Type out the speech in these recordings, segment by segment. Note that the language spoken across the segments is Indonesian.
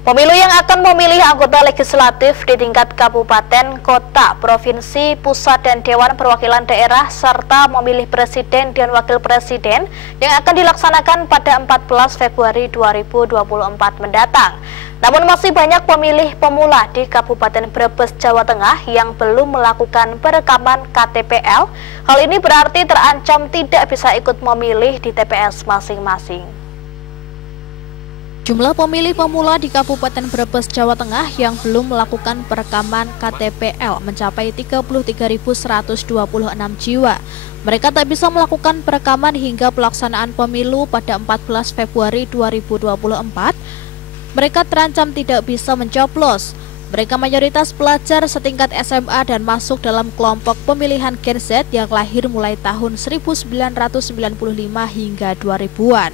Pemilu yang akan memilih anggota legislatif di tingkat kabupaten, kota, provinsi, pusat, dan Dewan Perwakilan Daerah, serta memilih presiden dan wakil presiden yang akan dilaksanakan pada 14 Februari 2024 mendatang. Namun masih banyak pemilih pemula di Kabupaten Brebes, Jawa Tengah yang belum melakukan perekaman KTPL. Hal ini berarti terancam tidak bisa ikut memilih di TPS masing-masing. Jumlah pemilih pemula di Kabupaten Brebes, Jawa Tengah yang belum melakukan perekaman KTPL mencapai 33.126 jiwa. Mereka tak bisa melakukan perekaman hingga pelaksanaan pemilu pada 14 Februari 2024. Mereka terancam tidak bisa mencoblos. Mereka mayoritas pelajar setingkat SMA dan masuk dalam kelompok pemilihan Gen Z yang lahir mulai tahun 1995 hingga 2000-an.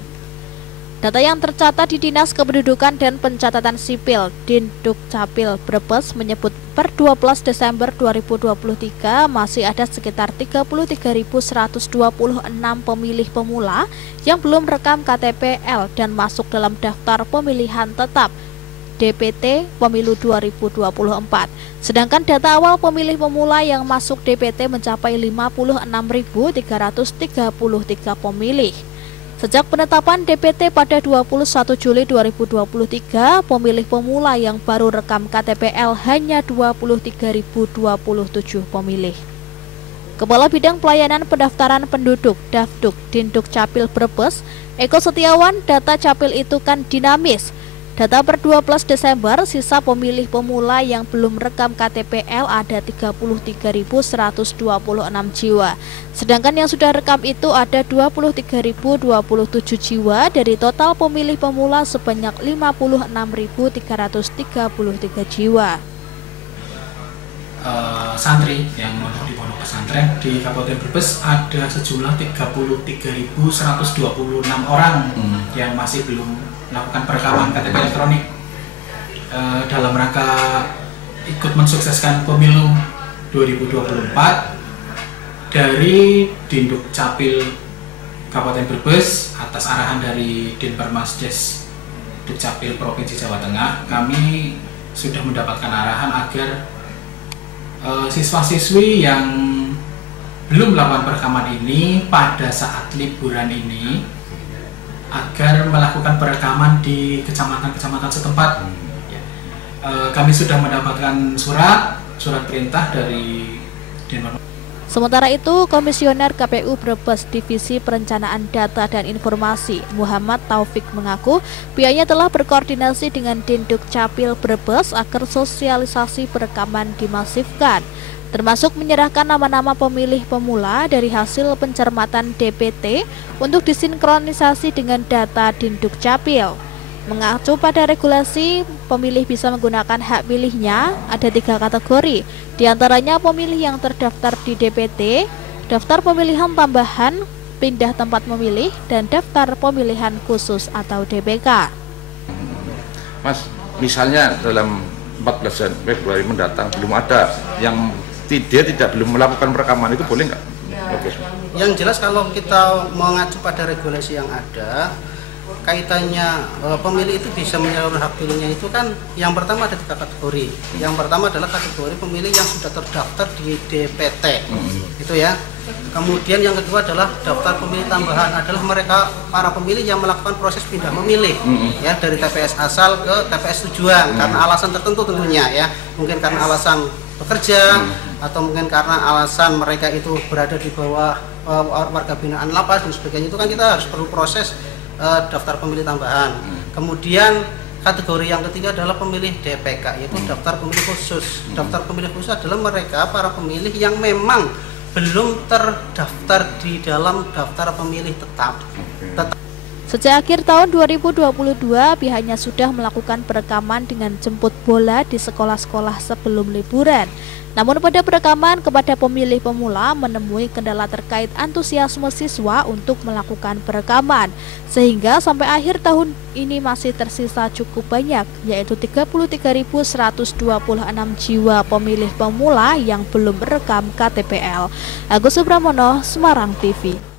Data yang tercatat di Dinas Kependudukan dan Pencatatan Sipil Dindukcapil Brebes menyebut per 12 Desember 2023 masih ada sekitar 33.126 pemilih pemula yang belum rekam KTPL dan masuk dalam daftar pemilihan tetap DPT Pemilu 2024. Sedangkan data awal pemilih pemula yang masuk DPT mencapai 56.333 pemilih. Sejak penetapan DPT pada 21 Juli 2023, pemilih pemula yang baru rekam KTPL hanya 23.027 pemilih. Kepala Bidang Pelayanan Pendaftaran Penduduk Dafduk Dindukcapil Brebes, Eko Setiawan, data capil itu kan dinamis. Data per 12 Desember, sisa pemilih pemula yang belum rekam KTPL ada 33.126 jiwa. Sedangkan yang sudah rekam itu ada 23.027 jiwa dari total pemilih pemula sebanyak 56.333 jiwa. Santri yang mondok di pondok pesantren di Kabupaten Brebes ada sejumlah 33.126 orang yang masih belum melakukan perekaman KTP elektronik dalam rangka ikut mensukseskan pemilu 2024 dari Dindukcapil Kabupaten Brebes atas arahan dari Dinpermasdes Dukcapil Provinsi Jawa Tengah. Kami sudah mendapatkan arahan agar siswa-siswi yang belum melakukan perekaman ini pada saat liburan ini agar melakukan perekaman di kecamatan-kecamatan setempat. Kami sudah mendapatkan surat perintah dari Dinpermasdes. Sementara itu, Komisioner KPU Brebes Divisi Perencanaan Data dan Informasi Muhammad Taufik mengaku pihaknya telah berkoordinasi dengan Dindukcapil Brebes agar sosialisasi perekaman dimasifkan, termasuk menyerahkan nama-nama pemilih pemula dari hasil pencermatan DPT untuk disinkronisasi dengan data Dindukcapil. Mengacu pada regulasi, pemilih bisa menggunakan hak pilihnya ada 3 kategori, diantaranya pemilih yang terdaftar di DPT, daftar pemilihan tambahan, pindah tempat memilih, dan daftar pemilihan khusus atau DPK. Mas, misalnya dalam 14 Februari mendatang belum ada yang tidak belum melakukan perekaman, itu boleh nggak? Oke. Yang jelas kalau kita mengacu pada regulasi yang ada, kaitannya pemilih itu bisa menyalurkan hak pilihnya itu kan yang pertama ada 3 kategori. Yang pertama adalah kategori pemilih yang sudah terdaftar di DPT, itu ya. Kemudian yang kedua adalah daftar pemilih tambahan, adalah mereka para pemilih yang melakukan proses pindah memilih, ya, dari TPS asal ke TPS tujuan karena alasan tertentu tentunya, ya, mungkin karena alasan bekerja atau mungkin karena alasan mereka itu berada di bawah warga binaan lapas dan sebagainya. Itu kan kita harus perlu proses daftar pemilih tambahan. Kemudian kategori yang ketiga adalah pemilih DPK, yaitu daftar pemilih khusus. Daftar pemilih khusus adalah mereka para pemilih yang memang belum terdaftar di dalam daftar pemilih tetap. Sejak akhir tahun 2022, pihaknya sudah melakukan perekaman dengan jemput bola di sekolah-sekolah sebelum liburan. Namun pada perekaman kepada pemilih pemula menemui kendala terkait antusiasme siswa untuk melakukan perekaman, sehingga sampai akhir tahun ini masih tersisa cukup banyak, yaitu 33.126 jiwa pemilih pemula yang belum merekam KTPL. Agus Supramono, Semarang TV.